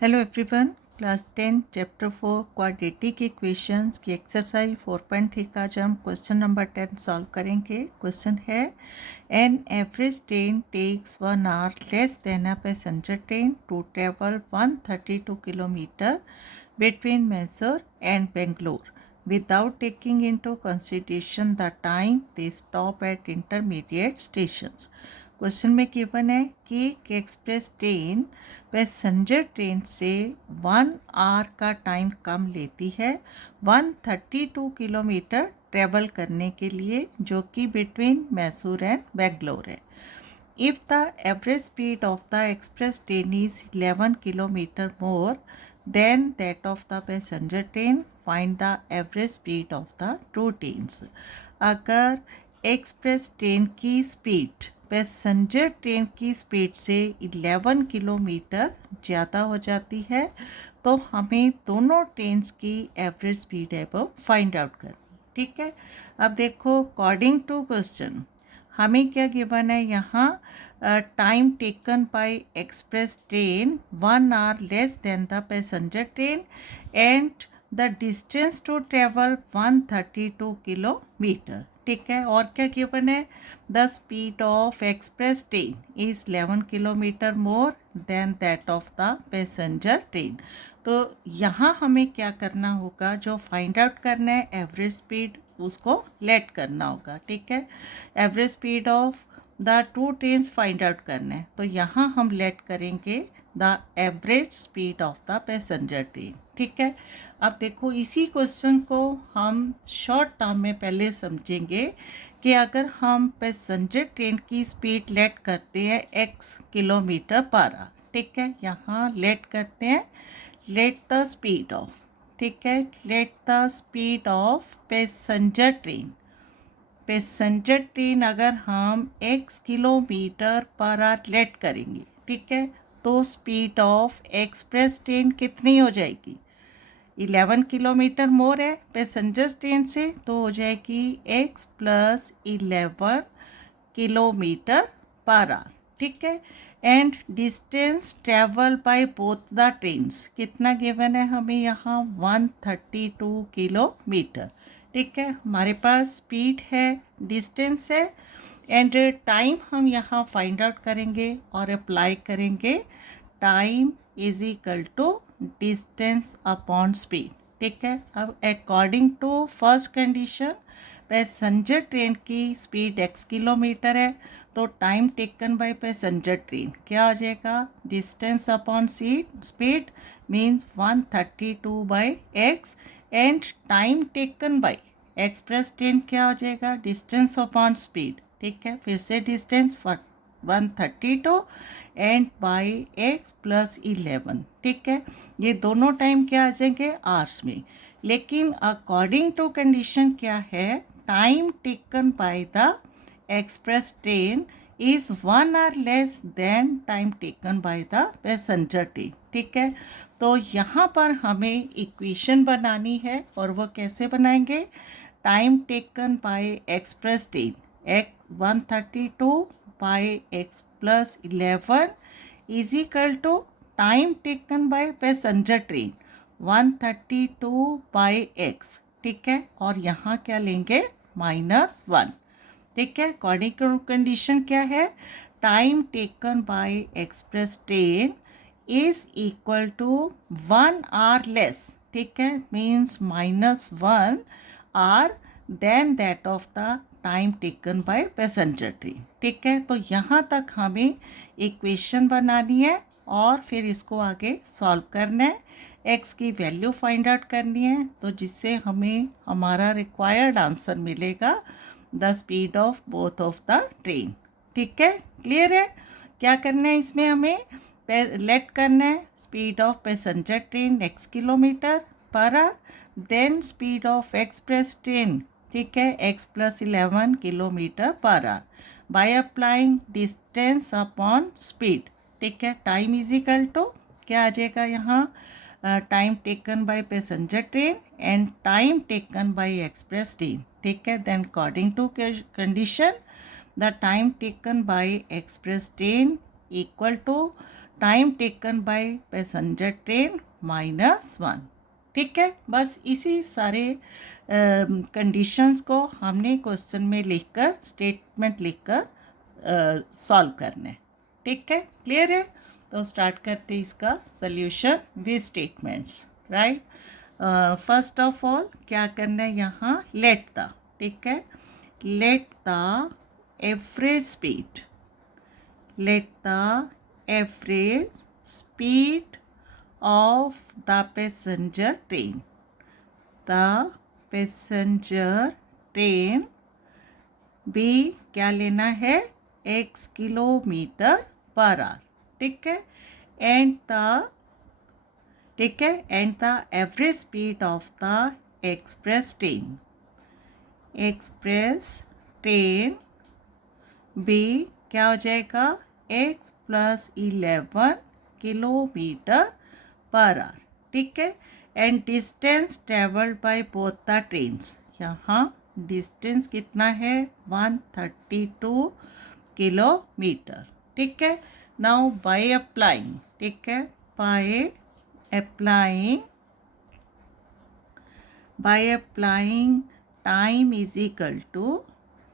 Hello everyone, class 10 chapter 4 quadratic equations की exercise 4.3 का आज हम क्वेश्चन नंबर 10 सॉल्व करेंगे। क्वेश्चन है an average train takes 1 hour less than a passenger train to travel 132 kilometre between Mysore and Bangalore without taking into consideration the time they stop at intermediate stations। Question में given है कि एक express train passenger train से 1 hour का time कम लेती है 132 kilometre travel करने के लिए, जो कि बिटवीन मैसूर एंड बेंगलोर है। If the average speed of the express train is 11 kilometer more than that of the passenger train, find the average speed of the two trains। अगर एक्सप्रेस ट्रेन की speed passenger train की speed से 11 kilometre ज़्यादा हो जाती है तो हमें दोनों ट्रेन्स की एवरेज स्पीड है वो फाइंड आउट करनी। ठीक है, अब देखो अकॉर्डिंग टू क्वेश्चन हमें क्या गिवन है यहाँ, time taken by express train 1 hour less than the passenger train and the distance to travel 132 kilometre. ठीक है, और क्या गिवन है, the speed of express train is 11 kilometre more than that of the passenger train. तो यहाँ हमें क्या करना होगा, जो फाइंड आउट करना है एवरेज स्पीड उसको लेट करना होगा। ठीक है, average speed of the two trains find out करना है, तो यहाँ हम लेट करेंगे the average speed of the passenger train. ठीक है, अब देखो इसी क्वेश्चन को हम शॉर्ट टर्म में पहले समझेंगे कि अगर हम पैसेंजर ट्रेन की स्पीड लेट करते हैं x किलोमीटर पर आवर। ठीक है, यहाँ लेट करते हैं लेट द स्पीड ऑफ, ठीक है, let the speed of passenger train अगर हम x kilometre per hour let करेंगे, ठीक है, तो स्पीड ऑफ एक्सप्रेस ट्रेन कितनी हो जाएगी, 11 किलोमीटर मोर है पैसेंजर ट्रेन से, तो हो जाएगी x plus 11 kilometre per hour. ठीक है, and distance travel by both the trains कितना गिवन है हमें यहाँ 132 किलोमीटर। ठीक है, हमारे पास स्पीड है, डिस्टेंस है एंड टाइम हम यहाँ फाइंड आउट करेंगे और अप्लाई करेंगे time is equal to distance upon speed. ठीक है, अब according to first condition passenger train की स्पीड x किलोमीटर है, तो time taken by passenger train क्या हो जाएगा, distance upon speed means 132 by x and time taken by express train क्या हो जाएगा, डिस्टेंस अपॉन स्पीड। ठीक है, फिर से distance 132 and by x plus 11। ठीक है, ये दोनों टाइम क्या आ जाएंगे आवर्स में, लेकिन अकॉर्डिंग टू कंडीशन क्या है, time taken by the express train is 1 hour less then time taken by the passenger train. ठीक है, तो यहाँ पर हमें इक्वेशन बनानी है और वो कैसे बनाएंगे, time taken by express train x 132 by x plus 11 is equal to time taken by passenger train 132 by x। ठीक है, और यहाँ क्या लेंगे -1। ठीक है, अकॉर्डिंग टू कंडीशन क्या है, time taken by express train is equal to 1 hour less. ठीक है, means -1 hour than that of the time taken by passenger train. ठीक है, तो यहाँ तक हमें इक्वेशन बनानी है और फिर इसको आगे सॉल्व करना है, x की वैल्यू फाइंड आउट करनी है, तो जिससे हमें हमारा रिक्वायर्ड आंसर मिलेगा the speed of both of the train. ठीक है, क्लियर है, क्या करना है इसमें हमें लेट करना है speed of passenger train x kilometre per hour, then speed of express train, ठीक है, x plus 11 kilometre per hour by applying distance upon speed. ठीक है, टाइम इज इक्वल टू क्या आ जाएगा यहाँ, time taken by passenger train and time taken by express train. ठीक है, then according to condition the time taken by express train equal to time taken by passenger train -1। ठीक है, बस इसी सारे कंडीशंस को हमने क्वेश्चन में लिखकर, स्टेटमेंट लिखकर सॉल्व करने। ठीक है, क्लियर है? तो स्टार्ट करते हैं इसका solution with statements. Right, first of all क्या करना है यहाँ, लेट द, ठीक है, let the average speed, let the average speed of the passenger train, the passenger train भी क्या लेना है, x किलोमीटर पर आवर। ठीक है, एंड द, ठीक है, and the average speed of the express train, express train भी क्या हो जाएगा, x + 11 किलोमीटर पर आवर। ठीक है, and distance travelled by both the trains, यहाँ डिस्टेंस कितना है, 132 किलोमीटर। ठीक है, नाउ बाय अप्लाइंग, ठीक है, by applying, by applying time is equal to,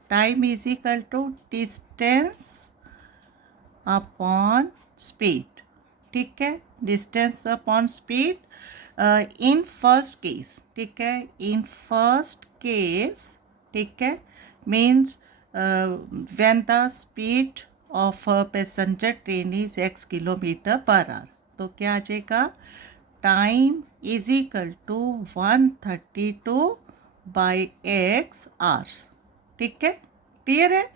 time is equal to distance upon speed. ठीक है, distance upon speed in first case, ठीक है, इन फर्स्ट केस, ठीक है, means when the speed of a passenger train is x kilometre per hour, तो क्या आ जाएगा, time is equal to 132 by x hours. ठीक है, क्लियर है?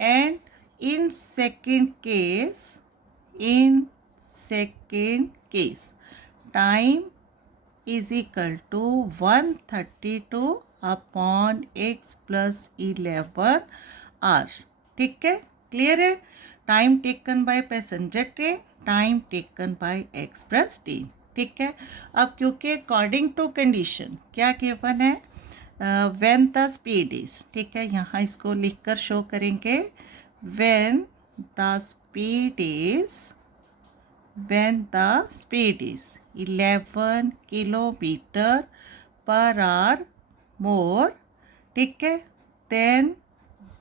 And in second case, in second case time is equal to 132 upon x + 11 hours. ठीक है, clear है? Time taken by passenger train, time taken by express train. ठीक है, अब क्योंकि अकॉर्डिंग टू कंडीशन क्या गिवन है, व्हेन द स्पीड इज, ठीक है, यहाँ इसको लिखकर शो करेंगे, when the speed is, when the speed is 11 kilometre per hour more, ठीक है, then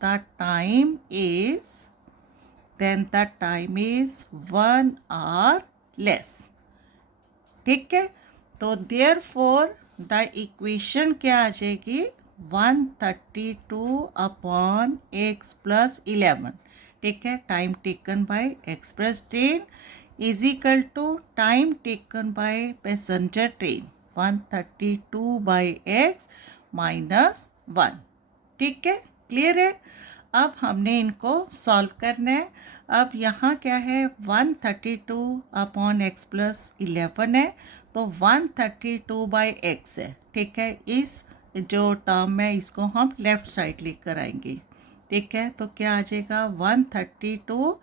the time is, then the time is 1 our less. ठीक है, तो देयरफॉर द इक्वेशन क्या आ जाएगी, 132 अपॉन x + 11, ठीक है, time taken by express train is equal to time taken by passenger train 132 by x - 1। ठीक है, क्लियर है? अब हमने इनको सॉल्व करना है। अब यहाँ क्या है, 132 अपॉन x + 11 है, तो 132 बाई x है। ठीक है, इस जो टर्म है इसको हम लेफ्ट साइड लेकर आएंगे। ठीक है, तो क्या आ जाएगा, 132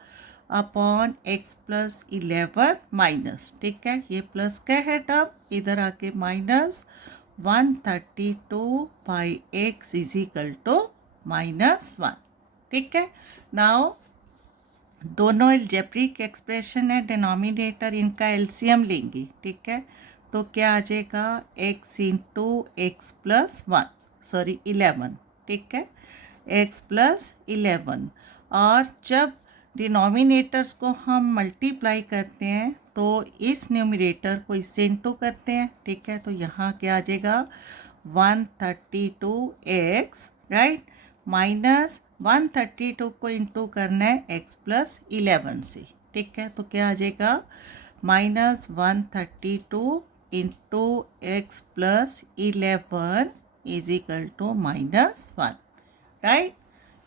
अपॉन x + 11 माइनस, ठीक है, ये प्लस का है टर्म, इधर आके minus 132 by x is equal to -1। ठीक है, नाउ दोनों एल्जेब्रिक एक्सप्रेशन है, डिनोमिनेटर इनका एलसीएम लेंगे। ठीक है, तो क्या आ जाएगा, x × x + 1, सॉरी 11, ठीक है, x + 11, और जब डिनोमिनेटर्स को हम मल्टीप्लाई करते हैं तो इस न्यूमरेटर को इससे इंटू करते हैं। ठीक है, तो यहाँ क्या आ जाएगा, 132x, राइट, माइनस 132 को इंटू करना है x + 11 से। ठीक है, तो क्या आ जाएगा, -132 × x + 11 is equal to -1। Right,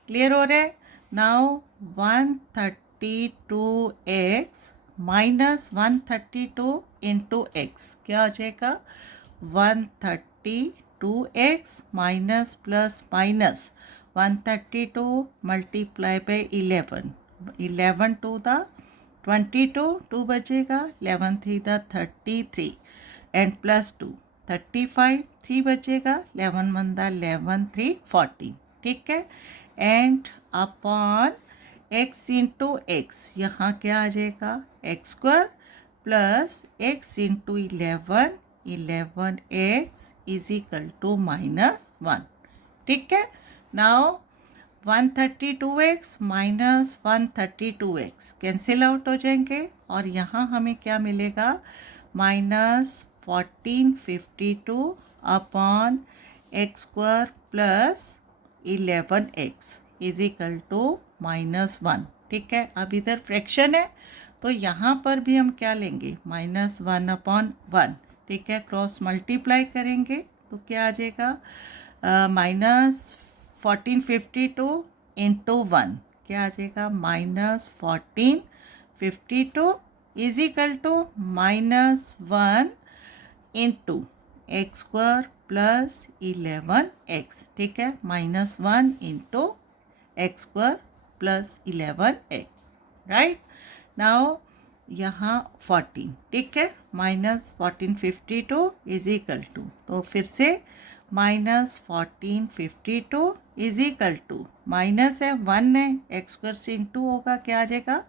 clear हो रहा है? नाउ 132x माइनस 132 × x क्या हो जाएगा, 132x minus plus minus 132 multiply by 11, 11 × 2 = 22, 2 बचेगा, 11 × 3 = 33 एंड +2 35, 3 बचेगा, 11 × 1 = 11, 3 40। ठीक है, and upon x into x, यहाँ क्या आ जाएगा x square plus x into 11 x is equal to -1। ठीक है, now 132x minus 132x cancel out हो जाएंगे और यहाँ हमें क्या मिलेगा -1452 upon x square plus 11x is equal to -1। ठीक है, अब इधर फ्रैक्शन है तो यहाँ पर भी हम क्या लेंगे -1/1। ठीक है, क्रॉस मल्टीप्लाई करेंगे तो क्या आ जाएगा -1452 इंटू 1 क्या आ जाएगा -1452 is equal to -1 into x square plus 11x। ठीक है, -1 into x square plus 11x। Right, now यहाँ 14। ठीक है, -1452 इज इक्वल टू, तो फिर से -1452 इज इक्वल टू माइनस है 1 है एक्स स्क्वायर से इंटू होगा क्या आ जाएगा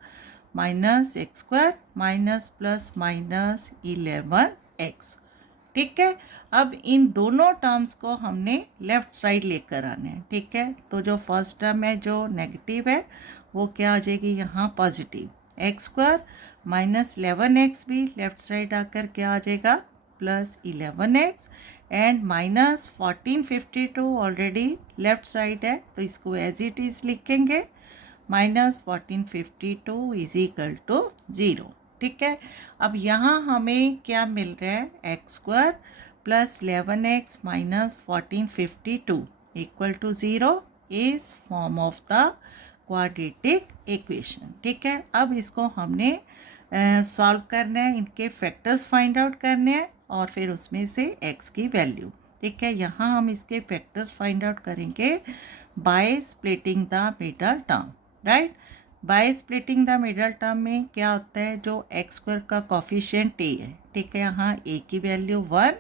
-x square minus plus -11x। ठीक है, अब इन दोनों टर्म्स को हमने लेफ्ट साइड लेकर आना है। ठीक है, तो जो फर्स्ट टर्म है जो नेगेटिव है वो क्या आ जाएगी यहाँ positive, x square minus 11x भी लेफ्ट साइड आकर क्या आ जाएगा +11x and -1452 already left side है तो इसको एज इट इज़ लिखेंगे -1452 इज इक्वल टू 0। ठीक है, अब यहाँ हमें क्या मिल रहा है x square plus 11x minus 1452 equal to 0 is form of the quadratic equation. ठीक है, अब इसको हमने सॉल्व करना है, इनके फैक्टर्स फाइंड आउट करने हैं और फिर उसमें से x की वैल्यू। ठीक है, यहाँ हम इसके फैक्टर्स फाइंड आउट करेंगे by splitting the middle term. Right, by splitting the middle term में क्या होता है जो एक्स स्क्वायर का कोफिशिएंट a है। ठीक है, यहाँ a की वैल्यू 1,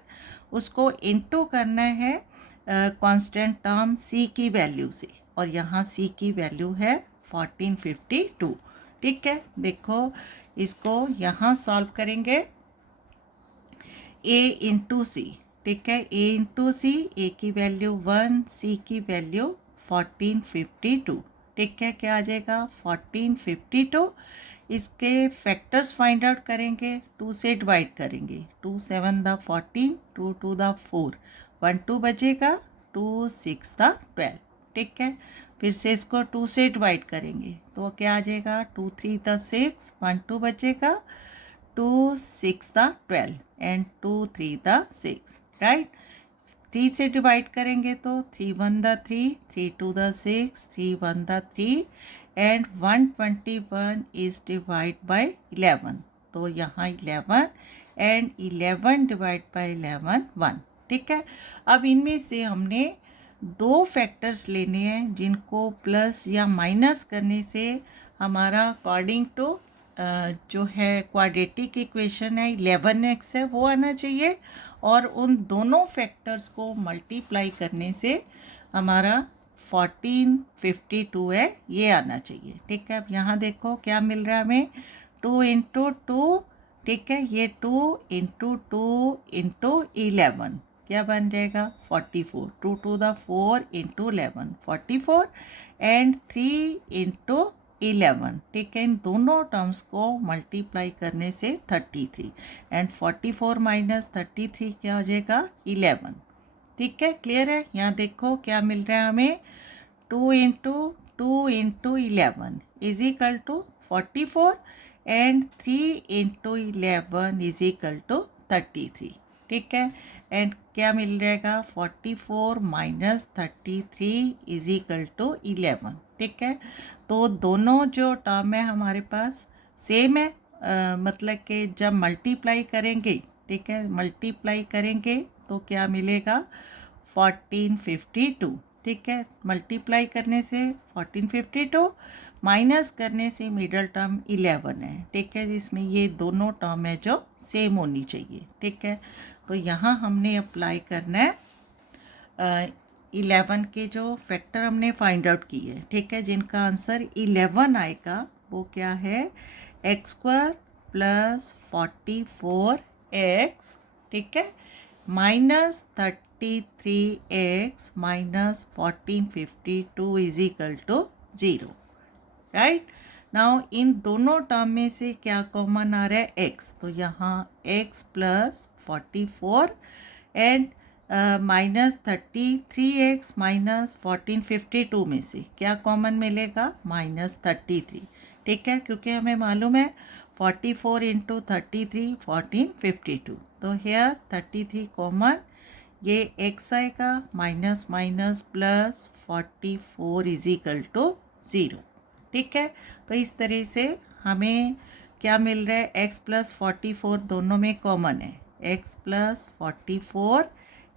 उसको इनटू करना है कांस्टेंट टर्म c की वैल्यू से और यहाँ c की वैल्यू है 1452। ठीक है, देखो इसको यहाँ सॉल्व करेंगे a इंटू सी। ठीक है, a इंटू सी, a की वैल्यू 1, c की वैल्यू 1452। ठीक है, क्या आ जाएगा 1452। इसके फैक्टर्स फाइंड आउट करेंगे, 2 से डिवाइड करेंगे, 2 7 द 14, 2 2 द 4, 1 2 बचेगा, 2 6 द 12। ठीक है, फिर से इसको 2 से डिवाइड करेंगे तो क्या आ जाएगा 2 3 द 6, 1 2 बचेगा, 2 6 द 12 एंड 2 3 द 6। राइट, 3 से डिवाइड करेंगे तो 3 1 the 3, 3 2 the 6, 3 1 the 3 and 121 is divide by 11 तो यहाँ 11 एंड 11 डिवाइड बाय 11 1। ठीक है, अब इनमें से हमने दो फैक्टर्स लेने हैं जिनको प्लस या माइनस करने से हमारा अकॉर्डिंग टू जो है क्वाड्रेटिक इक्वेशन है 11x है वो आना चाहिए और उन दोनों फैक्टर्स को मल्टीप्लाई करने से हमारा 1452 है ये आना चाहिए। ठीक है, अब यहाँ देखो क्या मिल रहा है हमें 2 इंटू 2। ठीक है, ये 2 इंटू 2 इंटू 11 क्या बन जाएगा 44, 2 to the 4 into 11 44 and 3 into 11। ठीक है, इन दोनों टर्म्स को मल्टीप्लाई करने से 33 एंड 44 माइनस 33 क्या हो जाएगा 11। ठीक है, क्लियर है। यहाँ देखो क्या मिल रहा है हमें 2 into 2 into 11 is equal to 44 and 3 into 11 is equal to 33। ठीक है, एंड क्या मिल जाएगा 44 माइनस 33 इज इक्वल टू 11। ठीक है, तो दोनों जो टर्म है हमारे पास सेम है, मतलब कि जब मल्टीप्लाई करेंगे, ठीक है मल्टीप्लाई करेंगे तो क्या मिलेगा 1452। ठीक है, मल्टीप्लाई करने से 1452 माइनस करने से मिडल टर्म 11 है। ठीक है, जिसमें ये दोनों टर्म है जो सेम होनी चाहिए। ठीक है, तो यहाँ हमने अप्लाई करना है 11 के जो फैक्टर हमने फाइंड आउट किए, ठीक है, जिनका आंसर 11 आएगा वो क्या है, एक्स स्क्वायर प्लस 44x, ठीक है, minus 33x minus 1452 is equal to 0, right. Now इन दोनों टर्म में से क्या कॉमन आ रहा है, x, तो यहाँ x plus 44 and minus 33x minus 1452 में से क्या कॉमन मिलेगा, -33, ठीक है, क्योंकि हमें मालूम है 44 इंटू 33 1452, तो हेयर 33 कॉमन, ये x आएगा, minus minus plus 44 is equal to 0, ठीक है। तो इस तरह से हमें क्या मिल रहा है, x प्लस 44 दोनों में कॉमन है, x plus 44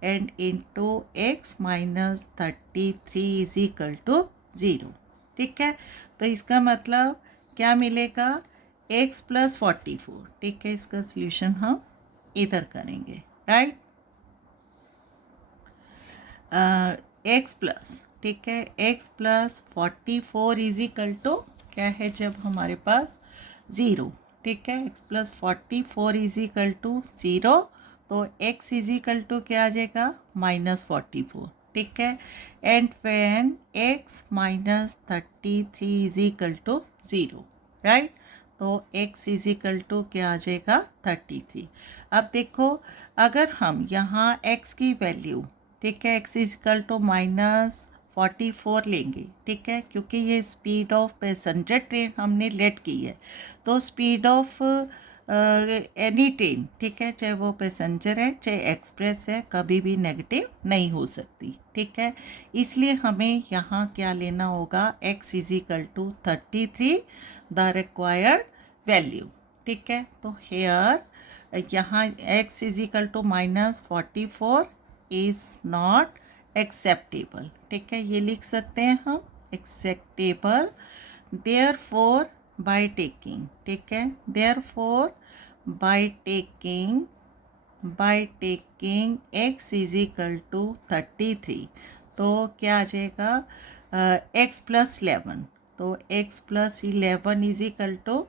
and into x minus 33 is equal to 0, ठीक है। तो इसका मतलब क्या मिलेगा, x प्लस 44, ठीक है, इसका सॉल्यूशन हम इधर करेंगे, राइट। x प्लस, ठीक है, x plus 44 is equal to क्या है, जब हमारे पास 0, ठीक है, x plus 44 is equal to 0, तो x इज इक्वल टू क्या आ जाएगा, -44, ठीक है, and when x minus 33 is equal to 0, right, तो x इज इक्वल टू क्या आ जाएगा, 33। अब देखो, अगर हम यहाँ x की वैल्यू, ठीक है, x इज इक्वल टू -44 लेंगे, ठीक है, क्योंकि ये स्पीड ऑफ पैसेंजर ट्रेन हमने लेट की है, तो स्पीड ऑफ एनी ट्रेन, ठीक है, चाहे वो पैसेंजर है चाहे एक्सप्रेस है, कभी भी नेगेटिव नहीं हो सकती, ठीक है। इसलिए हमें यहाँ क्या लेना होगा, x is equal to 33 the required value, ठीक है। तो हेयर यहाँ x is equal to -44 is not acceptable, ठीक है, ये लिख सकते हैं हम, एक्सेप्टेबल, देयरफॉर बाय टेकिंग, ठीक है, therefore by taking x is equal to 33, तो क्या आ जाएगा, x प्लस 11, तो x plus 11 is equal to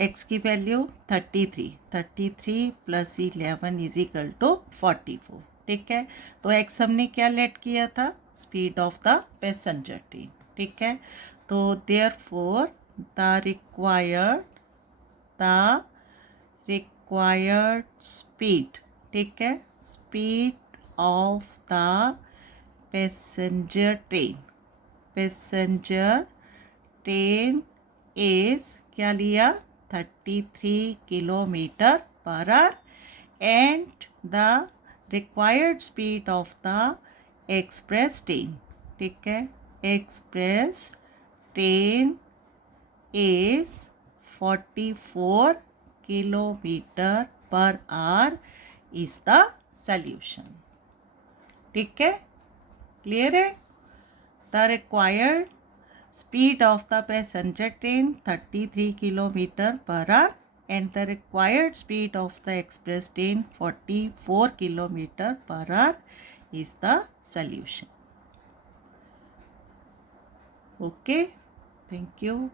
x की value 33 plus 11 is equal to 44, ठीक है। तो x हमने क्या लेट किया था, speed of the passenger train, ठीक है। तो देयरफॉर द रिक्वायर्ड स्पीड, ठीक है, speed of the passenger train is क्या लिया, 33 kilometre per our, and the required speed of the express train, ठीक है, express train is 44 kilometre per our is the solution, ठीक है, क्लियर है। The required speed of the passenger train 33 kilometre per our and the required speed of the express train 44 kilometer per hour is the solution. Okay, thank you.